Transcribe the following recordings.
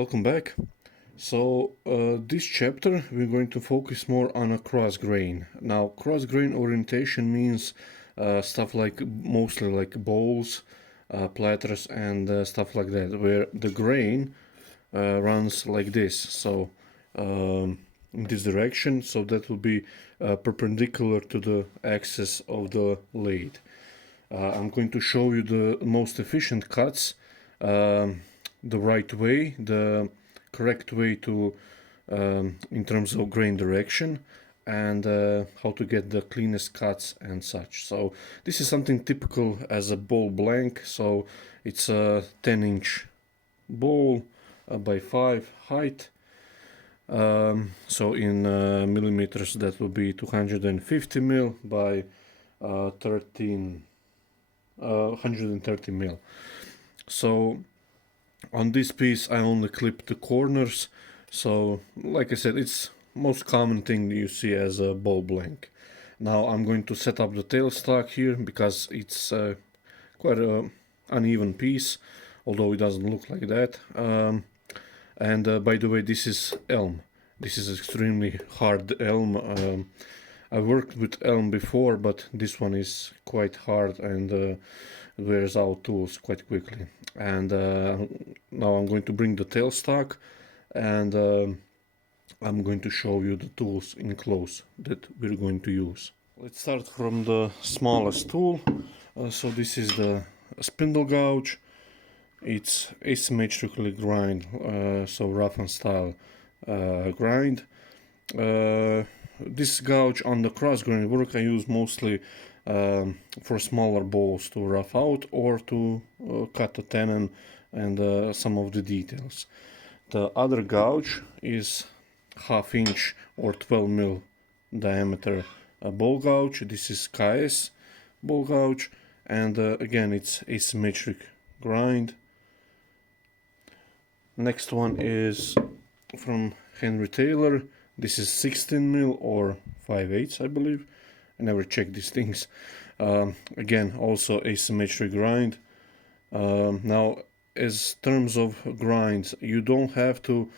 Welcome back. So this chapter we're going to focus more on a cross grain. Now cross grain orientation means stuff like mostly like bowls, platters and stuff like that, where the grain runs like this. So in this direction, so that will be perpendicular to the axis of the lathe. I'm going to show you the most efficient cuts, the right way, the correct way to in terms of grain direction, and how to get the cleanest cuts and such. So this is something typical as a bowl blank. So it's a 10-inch bowl by 5 height. So in millimeters that will be 250 mil by 130 mil. So on this piece I only clipped the corners. So like I said, it's most common thing you see as a bowl blank. Now I'm going to set up the tailstock here because it's quite a uneven piece, although it doesn't look like that. And by the way, this is ELM. This is extremely hard ELM. I worked with ELM before, but this one is quite hard and wears out tools quite quickly. And now I'm going to bring the tailstock and I'm going to show you the tools in close that we're going to use. Let's start from the smallest tool. So this is the spindle gouge. It's asymmetrically grind, so rough and style grind. This gouge on the cross grain work I use mostly for smaller bowls to rough out or to cut the tenon and some of the details. The other gouge is 1/2 inch or 12 mil diameter bowl gouge. This is KS bowl gouge, and again it's asymmetric grind. Next one is from Henry Taylor. This is 16 mil or 5/8, I believe. I never check these things. Again, also asymmetric grind. Now, as terms of grinds, you don't have to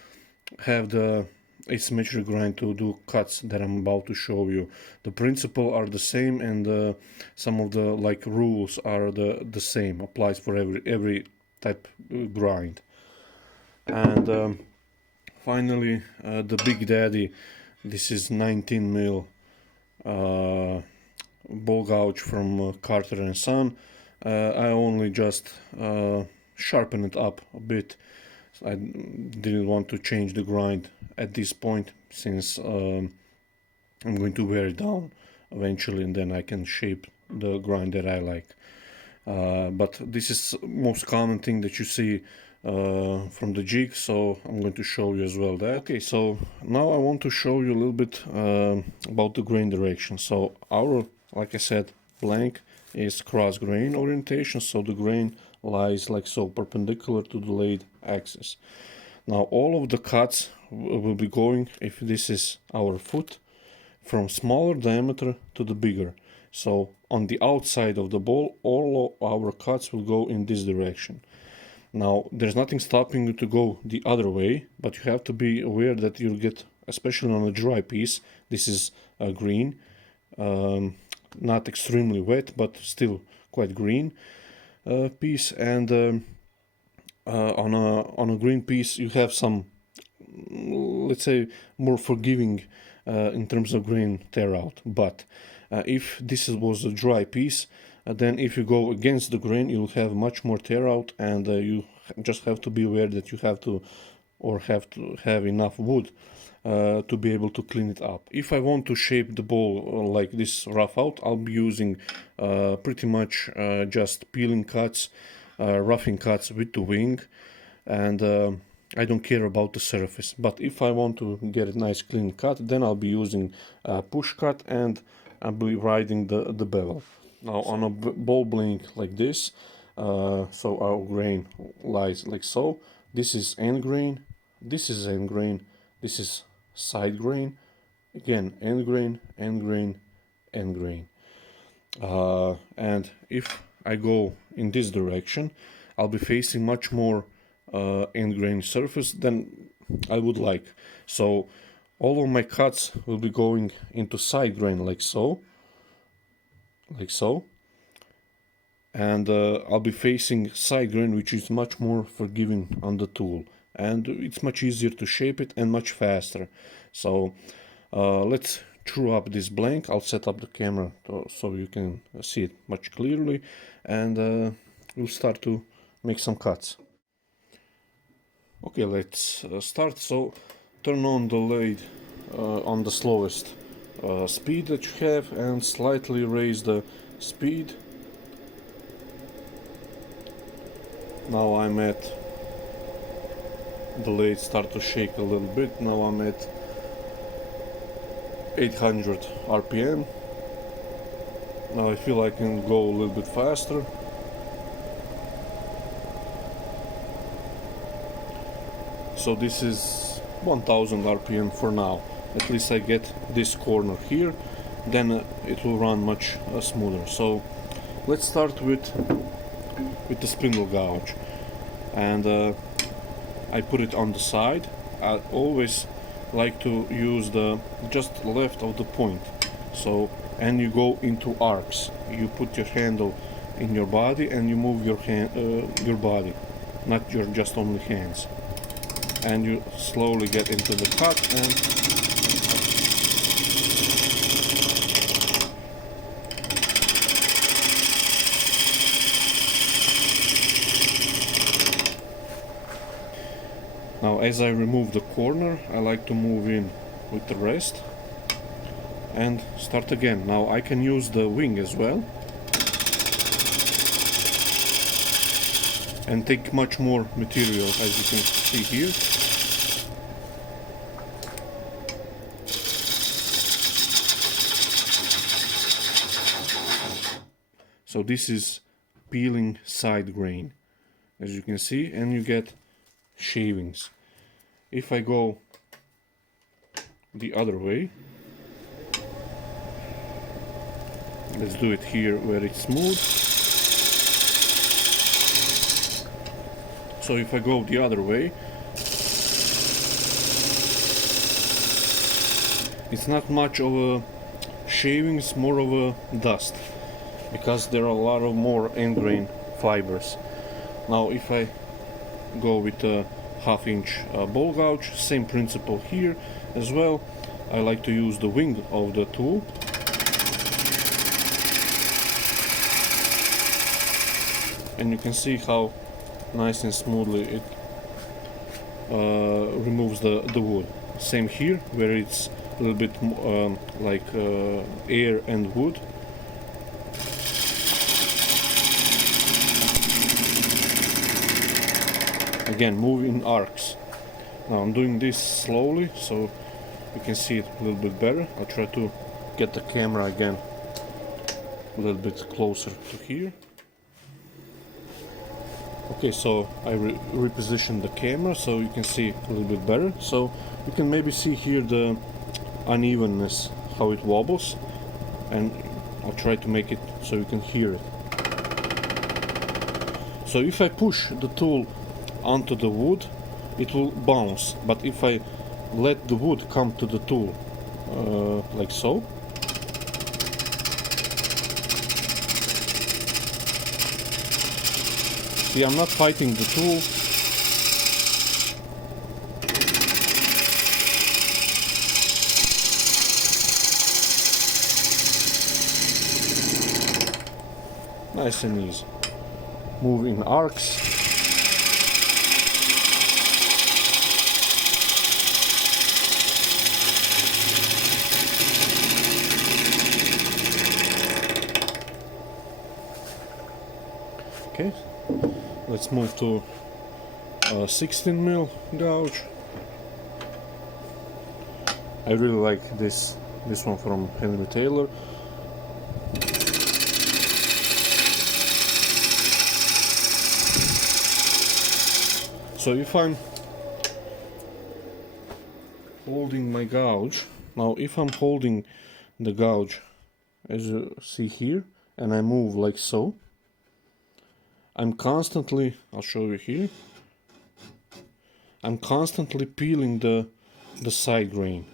have the asymmetric grind to do cuts that I'm about to show you. The principle are the same, and some of the like rules are the same. Applies for every type grind. And finally, the Big Daddy. This is 19 mil bowl gouge from Carter and Son. I only just sharpen it up a bit. I didn't want to change the grind at this point, since I'm going to wear it down eventually, and then I can shape the grind that I like. But this is most common thing that you see from the jig, so I'm going to show you as well that. Okay, so now I want to show you a little bit about the grain direction. So our, like I said, blank is cross grain orientation, so the grain lies like so, perpendicular to the lathe axis. Now all of the cuts will be going, if this is our foot, from smaller diameter to the bigger. So on the outside of the bowl, all of our cuts will go in this direction. Now, there's nothing stopping you to go the other way, but you have to be aware that you'll get, especially on a dry piece, this is green, not extremely wet, but still quite green piece, and on a green piece you have some, let's say, more forgiving in terms of grain tear out. But if this was a dry piece, then if you go against the grain, you'll have much more tear out, and you just have to be aware that you have to have enough wood to be able to clean it up. If I want to shape the bowl like this rough out, I'll be using pretty much just peeling cuts, roughing cuts with the wing, and I don't care about the surface. But if I want to get a nice clean cut, then I'll be using push cut, and I'll be riding the bevel. Now on a bowl blank like this, so our grain lies like so. This is end grain, this is end grain, this is side grain, again end grain, end grain, end grain. And if I go in this direction, I'll be facing much more end grain surface than I would like. So all of my cuts will be going into side grain like so, and I'll be facing side grain, which is much more forgiving on the tool, and it's much easier to shape it and much faster. So let's true up this blank. I'll set up the camera so you can see it much clearly, and we'll start to make some cuts. Okay, let's start. So turn on the lathe on the slowest speed that you have and slightly raise the speed. Now I'm at, the lathe start to shake a little bit. Now I'm at 800 RPM. Now I feel I can go a little bit faster. So this is 1000 RPM for now. At least I get this corner here, then it will run much smoother. So let's start with the spindle gouge, and I put it on the side. I always like to use the just left of the point. So, and you go into arcs. You put your handle in your body and you move your your body, not your just only hands. And you slowly get into the cut and now as I remove the corner, I like to move in with the rest and start again. Now I can use the wing as well and take much more material, as you can see here. So this is peeling side grain, as you can see, and you get shavings. If I go the other way, let's do it here where it's smooth. So if I go the other way, it's not much of a shavings, more of a dust, because there are a lot of more end grain fibers. Now if I go with a half-inch ball gouge, same principle here as well. I like to use the wing of the tool. And you can see how nice and smoothly it removes the wood. Same here, where it's a little bit like air and wood. Again, move in arcs. Now I'm doing this slowly so you can see it a little bit better. I'll try to get the camera again a little bit closer to here. Okay, so I repositioned the camera so you can see a little bit better. So you can maybe see here the unevenness, how it wobbles, and I'll try to make it so you can hear it. So if I push the tool onto the wood, it will bounce, but if I let the wood come to the tool like so, see, I'm not fighting the tool. Nice and easy. Move in arcs. Okay, let's move to 16mm gouge. I really like this one from Henry Taylor. So if I'm holding my gouge, now if I'm holding the gouge, as you see here, and I move like so, I'm constantly, I'll show you here, I'm constantly peeling the side grain.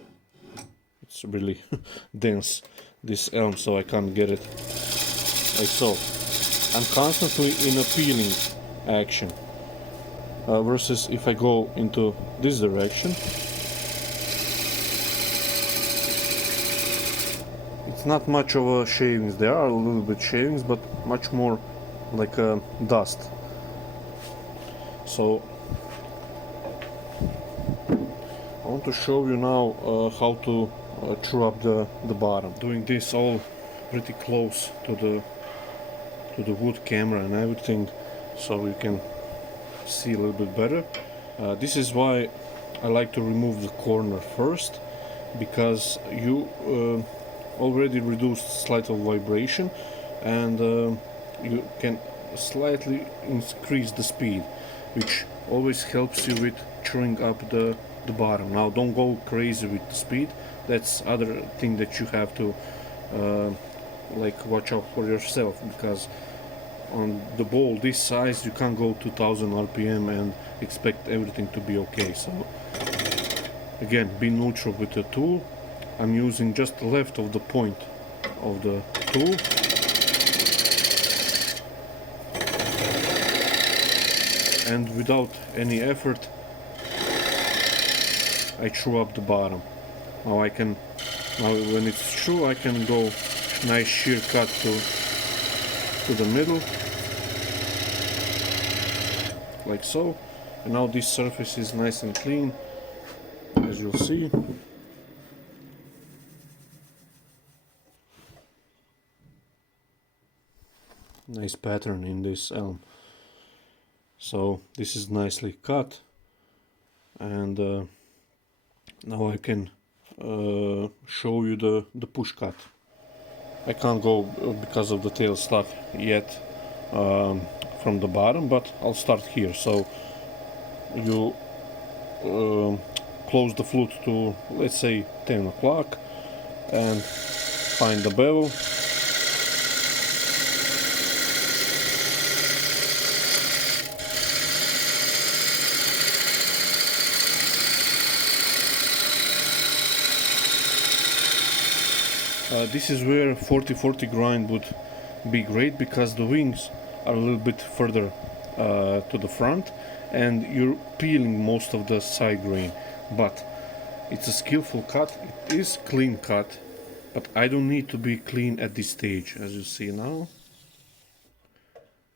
It's really dense, this elm, so I can't get it like so. I'm constantly in a peeling action, versus if I go into this direction, it's not much of a shavings. There are a little bit shavings, but much more like dust. So I want to show you now how to true up the bottom. Doing this all pretty close to the wood camera and everything, so you can see a little bit better. This is why I like to remove the corner first, because you already reduced slight of vibration, and you can slightly increase the speed, which always helps you with truing up the bottom. Now don't go crazy with the speed. That's other thing that you have to like watch out for yourself, because on the bowl this size you can't go 2000 rpm and expect everything to be okay. So again, be neutral with the tool. I'm using just the left of the point of the tool, and without any effort I true up the bottom. Now when it's true, I can go nice shear cut to the middle, like so. And now this surface is nice and clean, as you'll see. Nice pattern in this elm. So this is nicely cut, and now I can show you the push cut. I can't go because of the tail stuff yet from the bottom, but I'll start here. So you close the flute to, let's say, 10 o'clock, and find the bevel. This is where 40-40 grind would be great, because the wings are a little bit further to the front and you're peeling most of the side grain. But it's a skillful cut, it is clean cut, but I don't need to be clean at this stage. As you see now,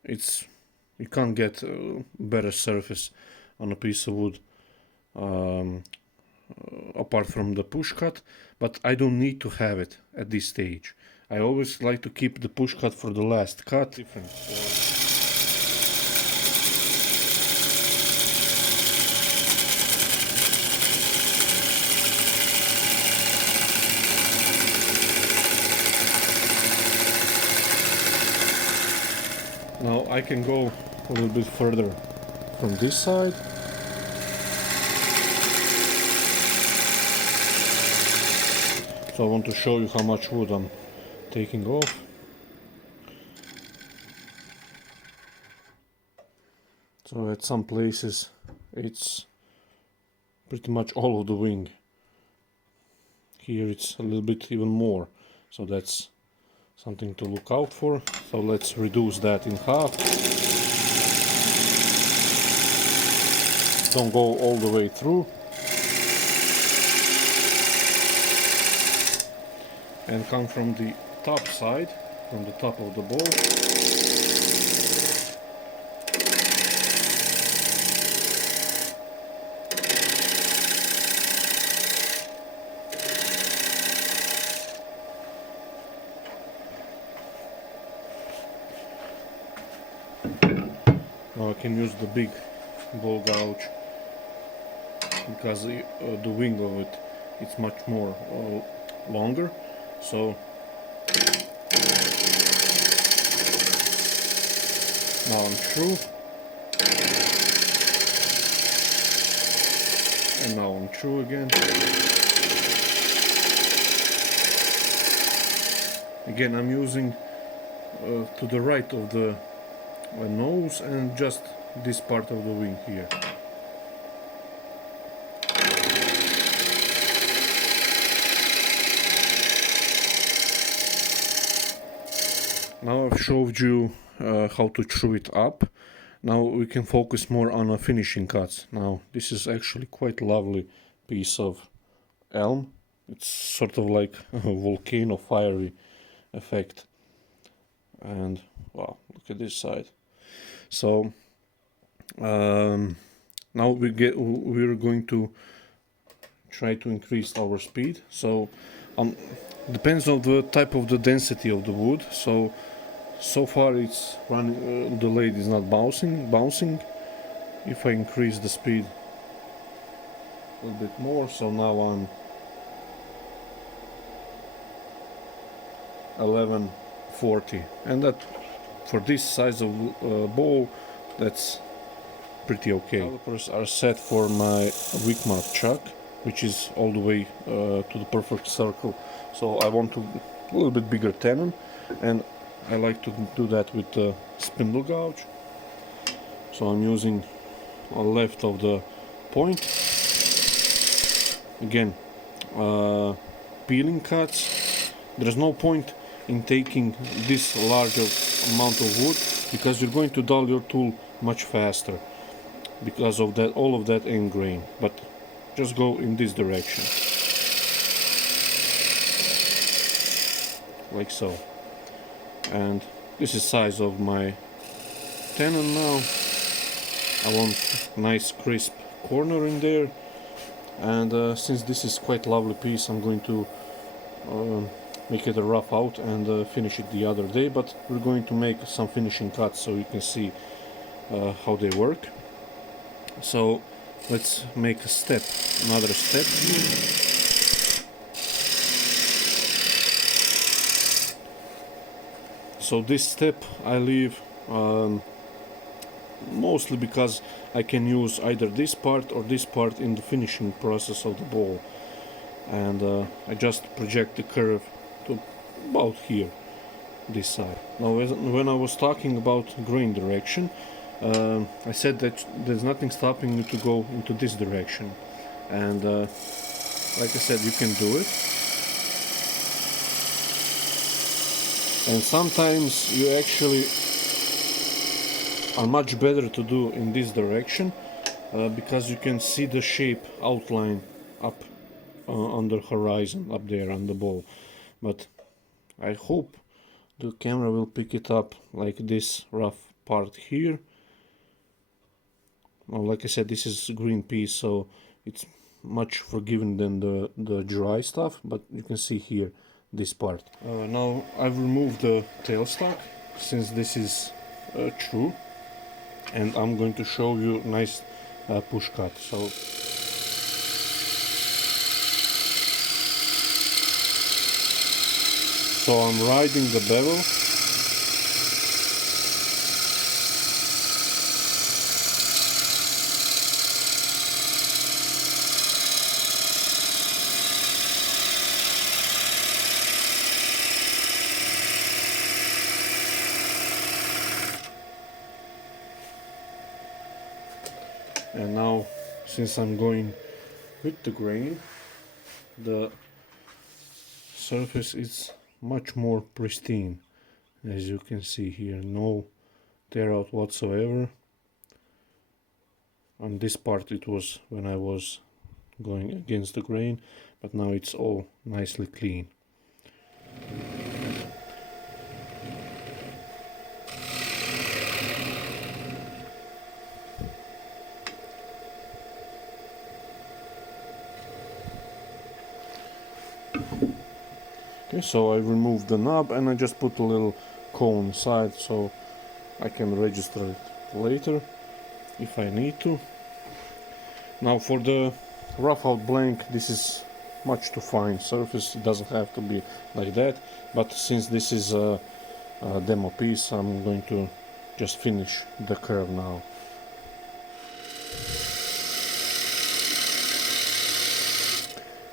you can't get a better surface on a piece of wood apart from the push cut, but I don't need to have it at this stage. I always like to keep the push cut for the last cut. Different. Now I can go a little bit further from this side. So I want to show you how much wood I'm taking off. So at some places it's pretty much all of the wing. Here it's a little bit even more, so that's something to look out for. So let's reduce that in half. Don't go all the way through. And come from the top side, from the top of the bowl. Now I can use the big bowl gouge, because the wing of it is much more longer. So now I'm true, and now I'm true again. Again, I'm using to the right of the nose and just this part of the wing here. Now I've showed you how to chew it up. Now we can focus more on finishing cuts. Now this is actually quite lovely piece of elm. It's sort of like a volcano fiery effect. And wow, look at this side. So now we're going to try to increase our speed. So depends on the type of the density of the wood. So far it's running, the lathe is not bouncing. If I increase the speed a little bit more, so now I'm 1140, and that for this size of bowl, that's pretty okay. Calipers are set for my wick mouth chuck, which is all the way to the perfect circle. So I want a little bit bigger tenon, and I like to do that with the spindle gouge. So I'm using left of the point. Again, peeling cuts. There's no point in taking this larger amount of wood because you're going to dull your tool much faster because of that, all of that end grain. But just go in this direction, like so. And this is size of my tenon now. I want nice crisp corner in there, and since this is quite lovely piece, I'm going to make it a rough out and finish it the other day, but we're going to make some finishing cuts so you can see how they work. So let's make another step here. So this step I leave mostly because I can use either this part or this part in the finishing process of the bowl, and I just project the curve to about here, this side. Now when I was talking about grain direction, I said that there's nothing stopping me to go into this direction, and like I said, you can do it. And sometimes you actually are much better to do in this direction because you can see the shape outline up on the horizon up there on the bowl. But I hope the camera will pick it up like this rough part here. Well, like I said, this is green piece, so it's much forgiving than the dry stuff, but you can see here this part. Now I've removed the tailstock since this is true, and I'm going to show you nice push cut. So I'm riding the bevel. And now, since I'm going with the grain, the surface is much more pristine. As you can see here, no tear out whatsoever. On this part it was when I was going against the grain, but now it's all nicely clean. Okay, so I removed the knob and I just put a little cone inside so I can register it later if I need to. Now for the rough out blank, this is much too fine surface. It doesn't have to be like that, but since this is a demo piece, I'm going to just finish the curve now.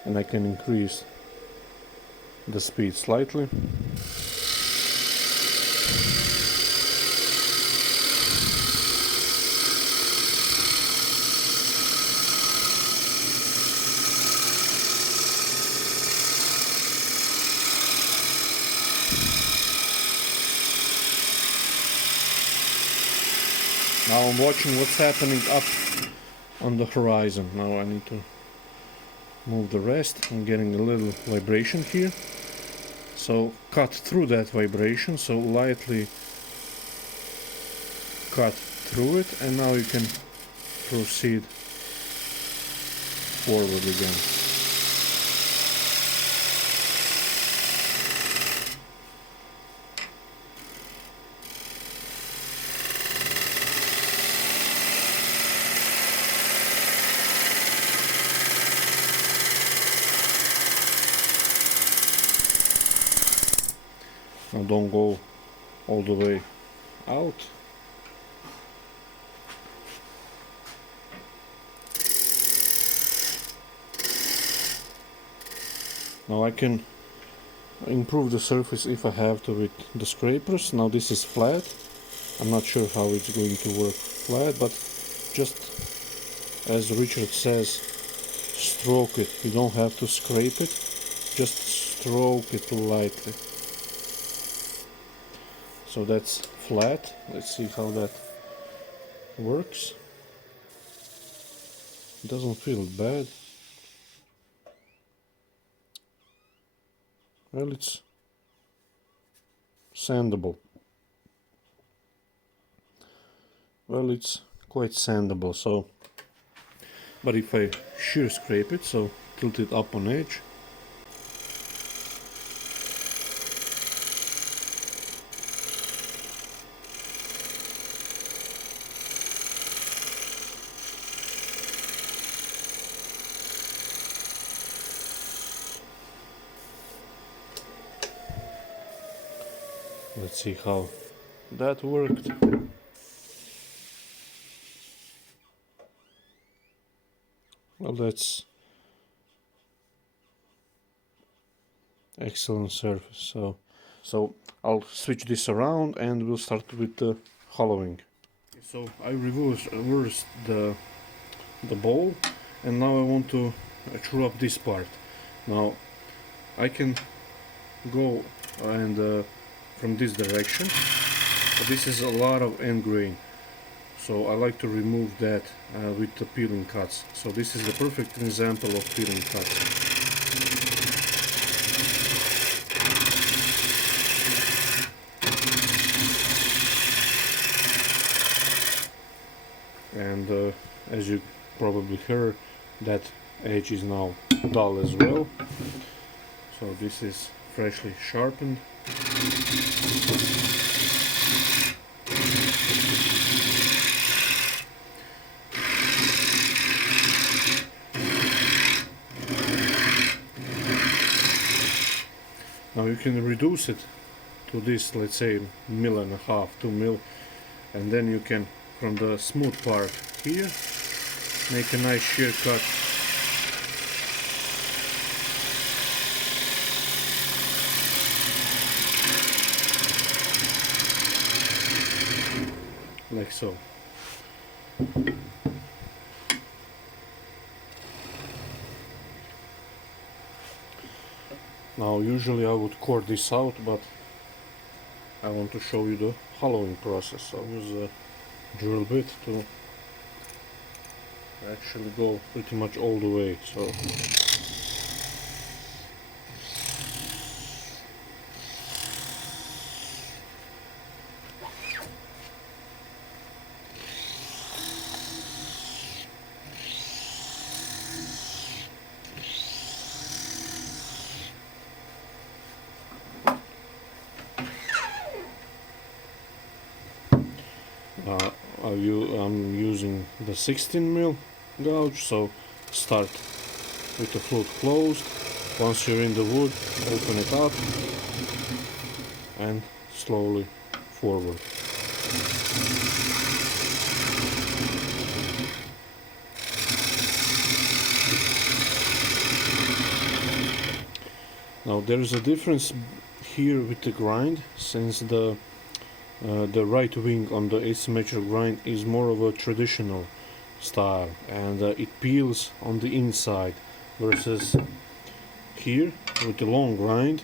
And I can increase the speed slightly. Now I'm watching what's happening up on the horizon. Now I need to move the rest. I'm getting a little vibration here. So cut through that vibration, so lightly cut through it, and now you can proceed forward again. Now don't go all the way out. Now I can improve the surface if I have to with the scrapers. Now this is flat. I'm not sure how it's going to work flat, but just as Richard says, stroke it. You don't have to scrape it, just stroke it lightly. So that's flat. Let's see how that works. It doesn't feel bad. Well, it's sandable. Well, it's quite sandable, so. But if I shear scrape it, so tilt it up on edge. Let's see how that worked. Well, that's excellent surface. So I'll switch this around and we'll start with the hollowing. So I reversed the bowl, and now I want to true up this part. Now I can go and from this direction, but this is a lot of end grain, so I like to remove that with the peeling cuts. So this is the perfect example of peeling cuts. And as you probably heard, that edge is now dull as well. So this is freshly sharpened. Now you can reduce it to this, let's say, 1.5 mm, 2 mm, and then you can, from the smooth part here, make a nice shear cut. Like so. Now usually I would core this out, but I want to show you the hollowing process. I'll use a drill bit to actually go pretty much all the way. So I'm using the 16 mm gouge, so start with the flute closed. Once you're in the wood, open it up and slowly forward. Now there is a difference here with the grind, since the right wing on the asymmetrical grind is more of a traditional style, and it peels on the inside, versus here with the long grind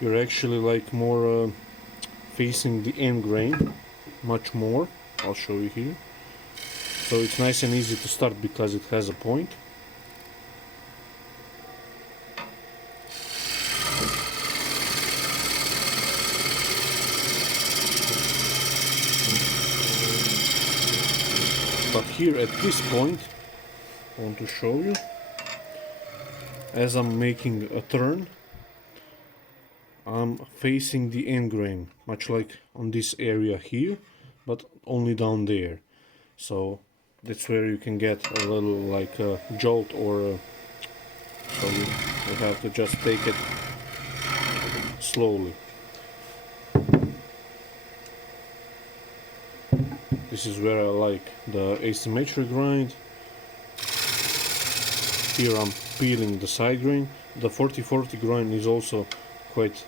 you're actually like more facing the end grain much more. I'll show you here. So it's nice and easy to start because it has a point. But here at this point, I want to show you, as I'm making a turn, I'm facing the end grain, much like on this area here, but only down there. So that's where you can get a little like a jolt, or so you have to just take it slowly. This is where I like the asymmetric grind. Here I'm peeling the side grain. The 40-40 grind is also quite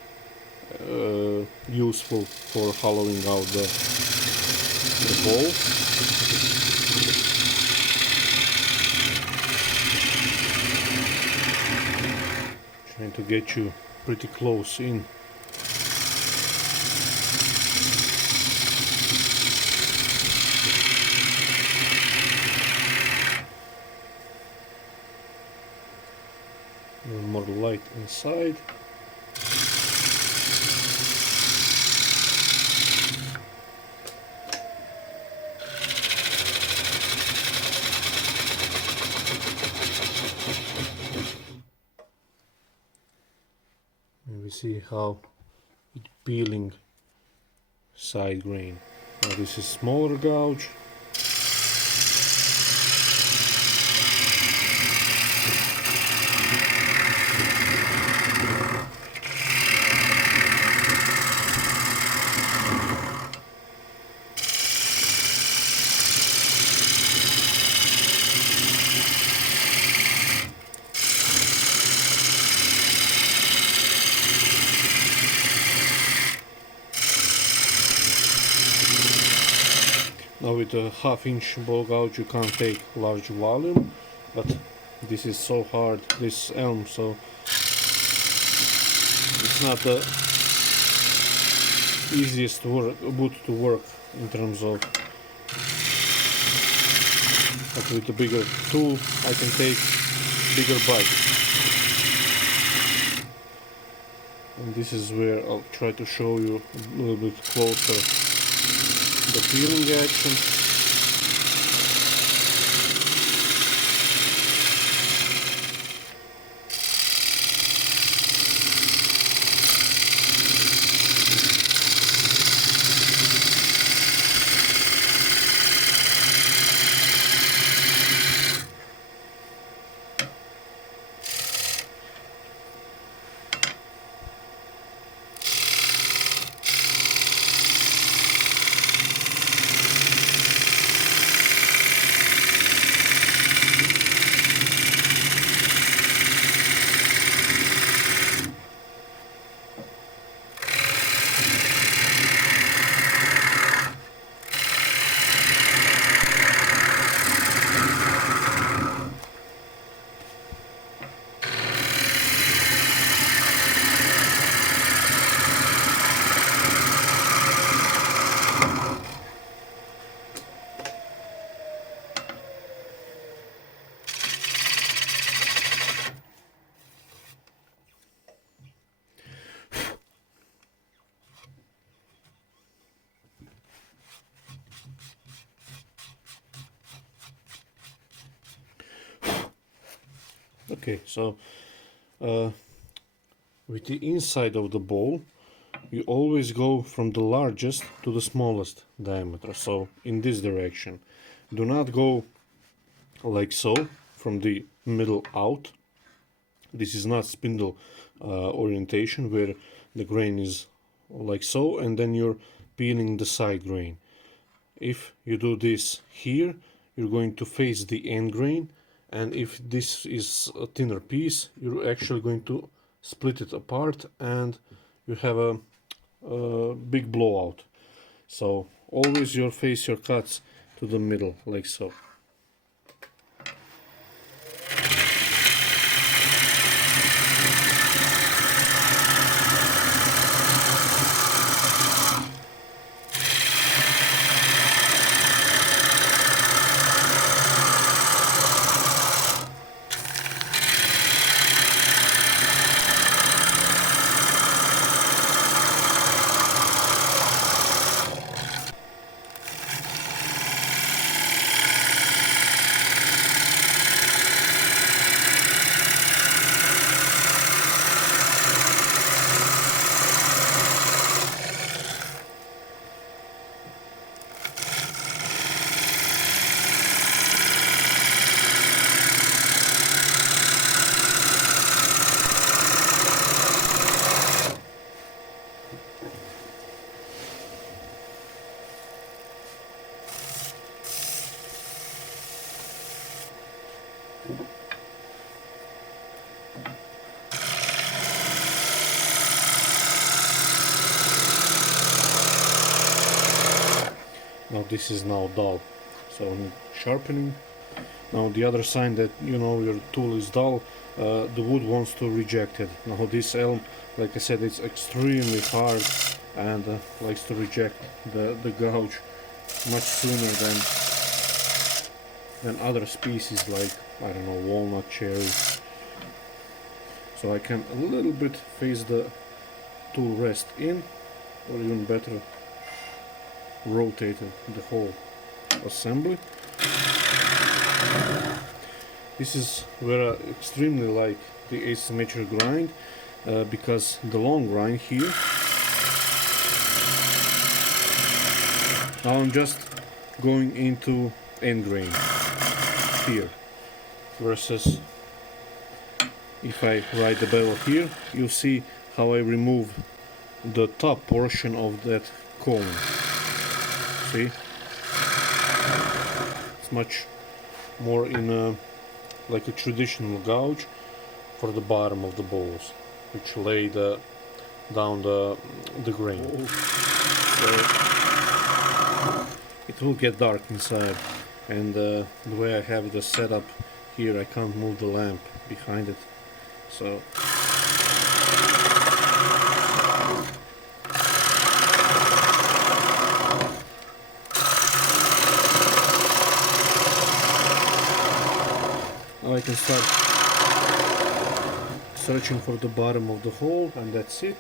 useful for hollowing out the ball. Trying to get you pretty close in. More light inside. And we see how it's peeling side grain. Now this is smaller gouge. Now with a half-inch ball gouge you can't take large volume, but this is so hard, this elm, so it's not the easiest wood to work in terms of, but with a bigger tool I can take bigger bites. And this is where I'll try to show you a little bit closer the peeling action. Okay, so with the inside of the bowl, you always go from the largest to the smallest diameter, so in this direction. Do not go like so, from the middle out. This is not spindle orientation, where the grain is like so, and then you're peeling the side grain. If you do this here, you're going to face the end grain, and if this is a thinner piece, you're actually going to split it apart and you have a big blowout. So always you face your cuts to the middle, like so. this is now dull, so sharpening. Now the other sign that you know your tool is dull, the wood wants to reject it. Now this elm, like I said, it's extremely hard and likes to reject the gouge much sooner than other species like, I don't know, walnut, cherry. So I can a little bit face the tool rest in, or even better, rotate the whole assembly. This is where I extremely like the asymmetric grind, because the long grind here, now I'm just going into end grain here, versus if I ride the bevel here, you see how I remove the top portion of that cone. See? It's much more in a, like a traditional gouge for the bottom of the bowls, which lay down the grain. So it will get dark inside, and the way I have the setup here, I can't move the lamp behind it. So now I can start searching for the bottom of the hole, and that's it.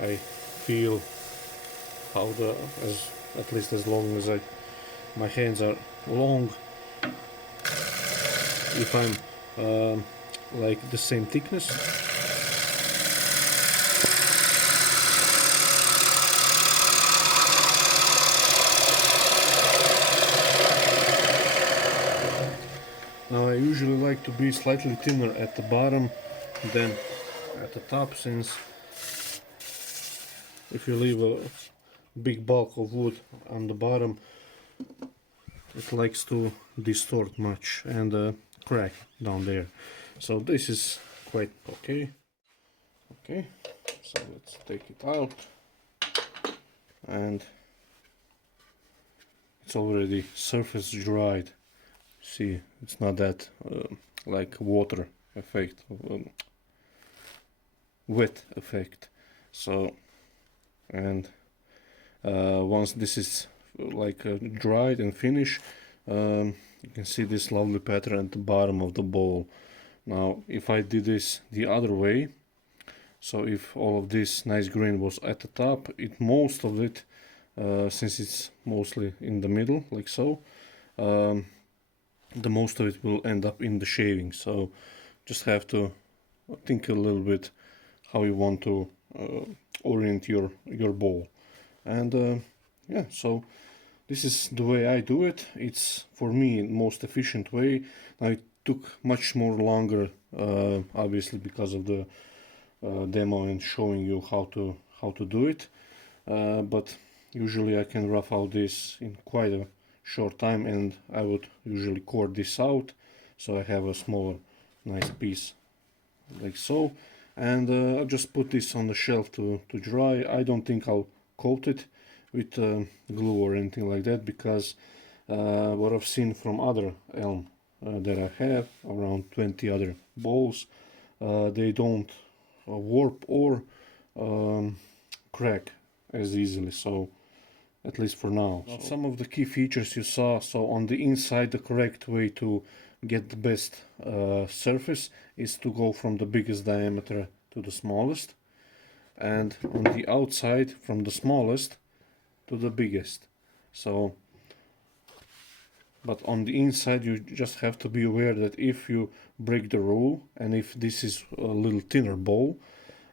I feel how at least as long as my hands are long, if I'm like the same thickness. Now I usually like to be slightly thinner at the bottom than at the top, since if you leave a big bulk of wood on the bottom, it likes to distort much and crack down there. So this is quite okay. Okay, so let's take it out, and it's already surface dried. See, it's not that like water effect, wet effect. So, and once this is like dried and finished, you can see this lovely pattern at the bottom of the bowl. Now if I did this the other way, so if all of this nice grain was at the top, most of it, since it's mostly in the middle like so, the most of it will end up in the shaving. So just have to think a little bit how you want to orient your bowl. And yeah, so this is the way I do it. It's for me the most efficient way. Now it took much more longer, obviously because of the demo and showing you how to do it, but usually I can rough out this in quite a short time, and I would usually core this out so I have a smaller nice piece like so. And I'll just put this on the shelf to dry. I don't think I'll coat it with glue or anything like that, because what I've seen from other elm that I have, around 20 other bowls, they don't warp or crack as easily, so at least for now. So some of the key features you saw. So on the inside, the correct way to get the best surface is to go from the biggest diameter to the smallest, and on the outside from the smallest to the biggest. So, but on the inside you just have to be aware that if you break the rule, and if this is a little thinner bowl,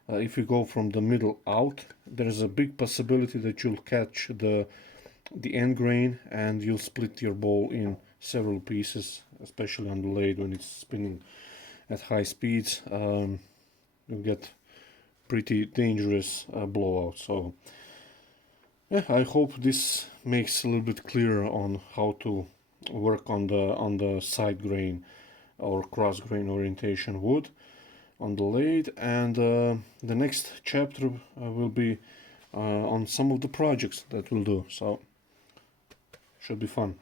if you go from the middle out, there's a big possibility that you'll catch the end grain and you'll split your bowl in several pieces, especially on the lathe when it's spinning at high speeds. You get pretty dangerous blowout. So Yeah, I hope this makes a little bit clearer on how to work on the side grain or cross grain orientation wood on the lathe, and the next chapter will be on some of the projects that we'll do, so should be fun.